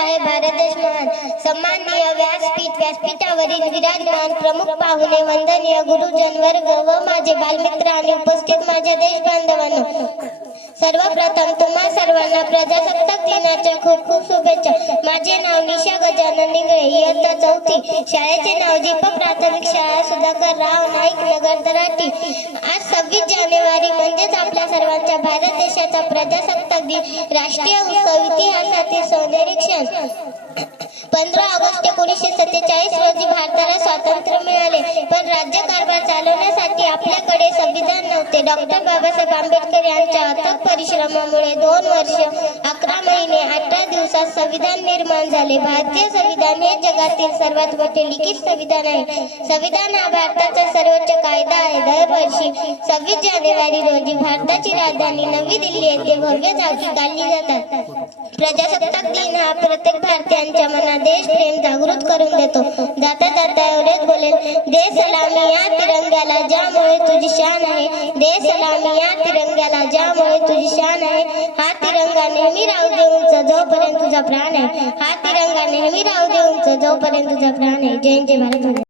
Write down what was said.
आहे भारत देश महान. सन्माननीय व्यासपीठावरील विराजमान प्रमुख पाहुणे, वंदनीय गुरुजन वर्ग व माझे बालमित्र आणि उपस्थित माझ्या देश बांधवांनो, सर्वप्रथम तुम्हा सर्वांना प्रजासत्ताक दिनाच्या खूप खूप शुभेच्छा. माझे नाव निशा गजानन निगळे, इयत्ता 4थी. शाळेचे नाव दीपक प्राथमिक शाळा सुधाकर राव नाईक नगर तराटी. आज 26 जानेवारी म्हणजेच आपल्या सर्वांच्या भारत देशाचा प्रजासत्ताक दिन, राष्ट्रीय उत्सव, इतिहासातील सोनेरी क्षण. 15 ऑगस्ट 1947 रोजी भारताला स्वातंत्र्य मिळाले, पण राज्यकारभार चालवण्यासाठी आपल्याकडे संविधान नव्हते. डॉक्टर बाबासाहेब आंबेडकर यांच्या अथक परिश्रमामुळे 2 वर्ष 11 महिने 18 दिवसात संविधान निर्माण झाले. भारतीय संविधान हे जगातील सर्वात मोठे लिखित संविधान आहे. संविधान हा भारताचा सर्वोच्च कायदा आहे. दरवर्षी 26 जानेवारी रोजी भारताची राजधानी नवी दिल्ली येथे भव्य जागी काढली जातात. प्रजासत्ताक दिन हा प्रत्येक भारतीयांच्या मनात देशप्रेम जागृत करून देतो. जाता जाता एवढेच बोलेल, दे सलामी या तिरंग्याला ज्यामुळे तुझी शान आहे. दे सलामी या तिरंग्याला ज्यामुळे तुझी शान आहे. हा तिरंगा नेहमी राहू दे उंच जोपर्यंत तुझा प्राण आहे. हा तिरंगा नेहमी राहू दे उंच जोपर्यंत तुझा प्राण आहे. जय जय भारत.